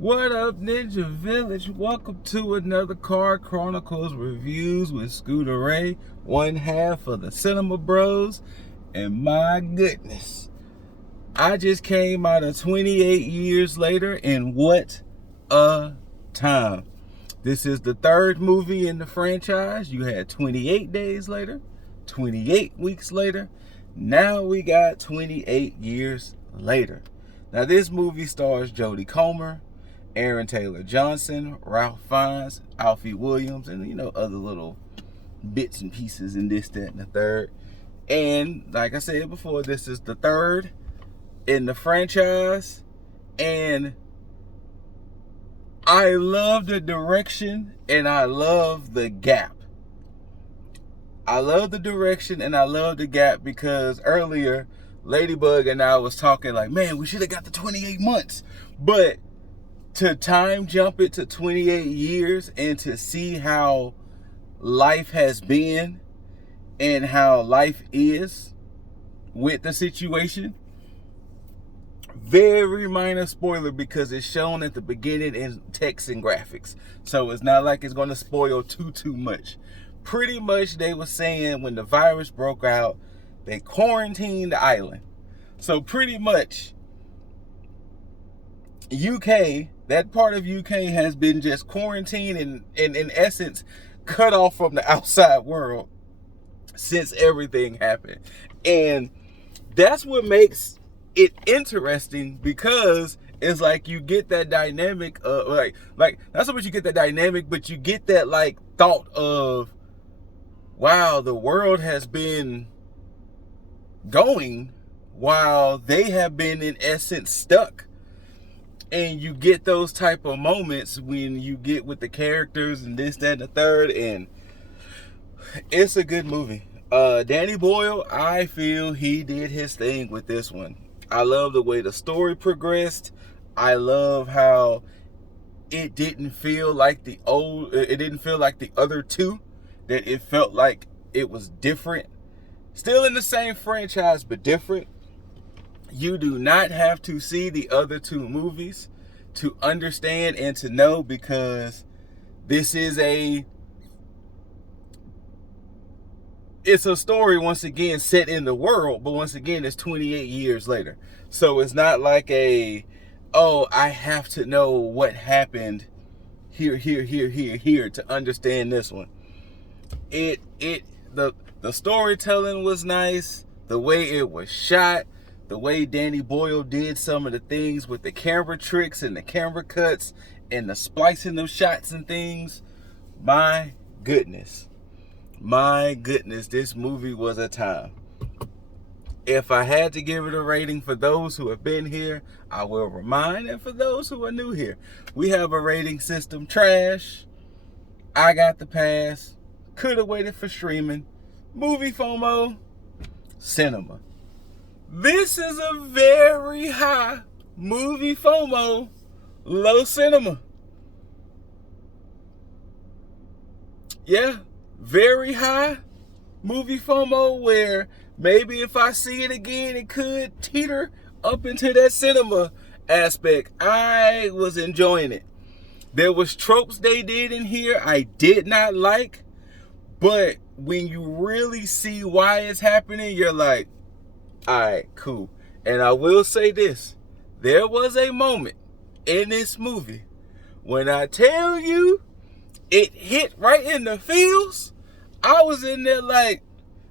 What up, Ninja Village? Welcome to another Chronicles reviews with Scooter Ray, one half of the Cinema Bros. And my goodness, I just came out of 28 years later, and what a time. This is the third movie in the franchise. You had 28 days later, 28 weeks later. Now we got 28 years later. Now this movie stars Jodie Comer, Aaron Taylor Johnson, Ralph Fiennes, Alfie Williams, and other little bits and pieces in this, that, and the third. And like I said before, this is the third in the franchise, and I love the direction and I love the gap. I love the direction and I love the gap because earlier Ladybug and I was talking like, man, we should have got the 28 months, but to time jump it to 28 years and to see how life has been and how life is with the situation. Very minor spoiler because it's shown at the beginning in text and graphics. So it's not like it's going to spoil too much. Pretty much they were saying when the virus broke out, they quarantined the island. So pretty much UK, that part of UK has been just quarantined and in essence cut off from the outside world since everything happened. And that's what makes it interesting, because it's like you get that dynamic of like not so much you get that dynamic, but you get that like thought of, wow, the world has been going while they have been in essence stuck. And you get those type of moments when you get with the characters and this, that, and the third, and it's a good movie. Danny Boyle, I feel he did his thing with this one. I love the way the story progressed. I love how it didn't feel like the other two, that it felt like it was different. Still in the same franchise, but different. You do not have to see the other two movies to understand and to know, because this is it's a story once again set in the world, but once again it's 28 years later. So it's not like I have to know what happened here to understand this one. The storytelling was nice, the way it was shot, the way Danny Boyle did some of the things with the camera tricks and the camera cuts and the splicing of shots and things. My goodness, this movie was a time. If I had to give it a rating for those who have been here, I will remind, and for those who are new here, we have a rating system: trash, I got the pass, could have waited for streaming, movie FOMO, cinema. This is a very high movie FOMO, low cinema. Yeah, very high movie FOMO, where maybe if I see it again, it could teeter up into that cinema aspect. I was enjoying it. There was tropes they did in here I did not like, but when you really see why it's happening, you're like, all right, cool. And I will say this: there was a moment in this movie when I tell you it hit right in the feels. I was in there like,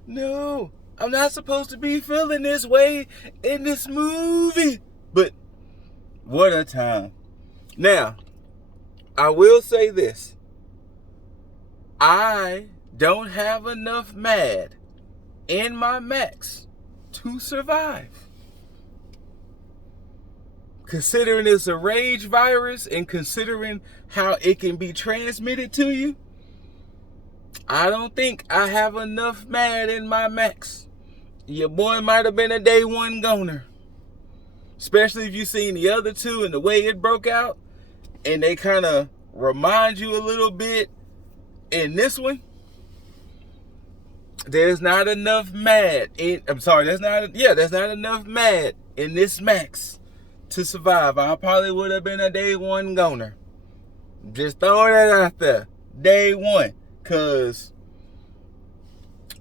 no, I'm not supposed to be feeling this way in this movie. But what a time. Now, I will say this: I don't have enough mad in my max to survive. Considering it's a rage virus and considering how it can be transmitted to you, I don't think I have enough mad in my max. Your boy might have been a day one goner. Especially if you've seen the other two and the way it broke out, and they kind of remind you a little bit in this one. There's not enough mad there's not enough mad in this max to survive. I probably would have been a day one goner. Just throwing that out there. Day one.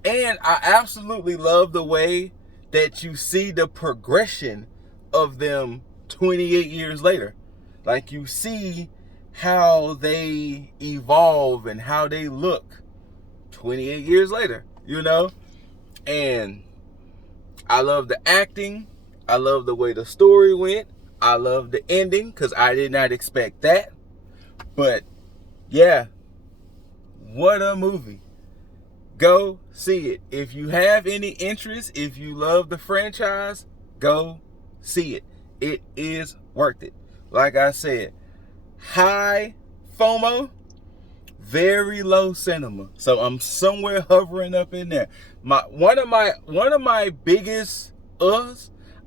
And I absolutely love the way that you see the progression of them 28 years later. Like, you see how they evolve and how they look 28 years later, you know? And I love the acting. I love the way the story went. I love the ending because I did not expect that. But yeah, what a movie. Go see it. If you have any interest, if you love the franchise, go see it. It is worth it. Like I said, high FOMO, very low cinema. So I'm somewhere hovering up in there. One of my biggest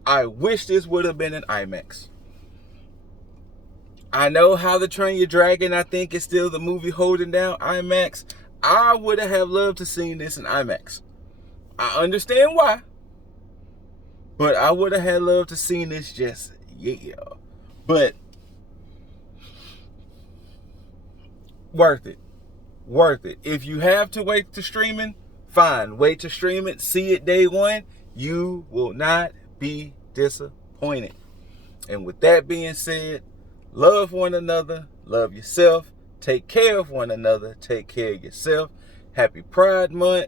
I wish this would have been an IMAX. I know How to Train Your Dragon, I think, is still the movie holding down IMAX. I would have loved to seen this in IMAX. I understand why, but I would have loved to seen this just, yeah. But worth it. Worth it. If you have to wait to streaming, fine. Wait to stream it. See it day one. You will not be disappointed. And with that being said, love one another. Love yourself. Take care of one another. Take care of yourself. Happy Pride Month.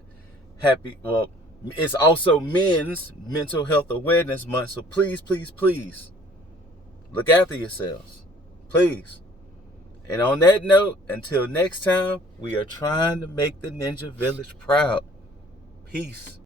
It's also Men's Mental Health Awareness Month. So please, please, please look after yourselves. Please. And on that note, until next time, we are trying to make the Ninja Village proud. Peace.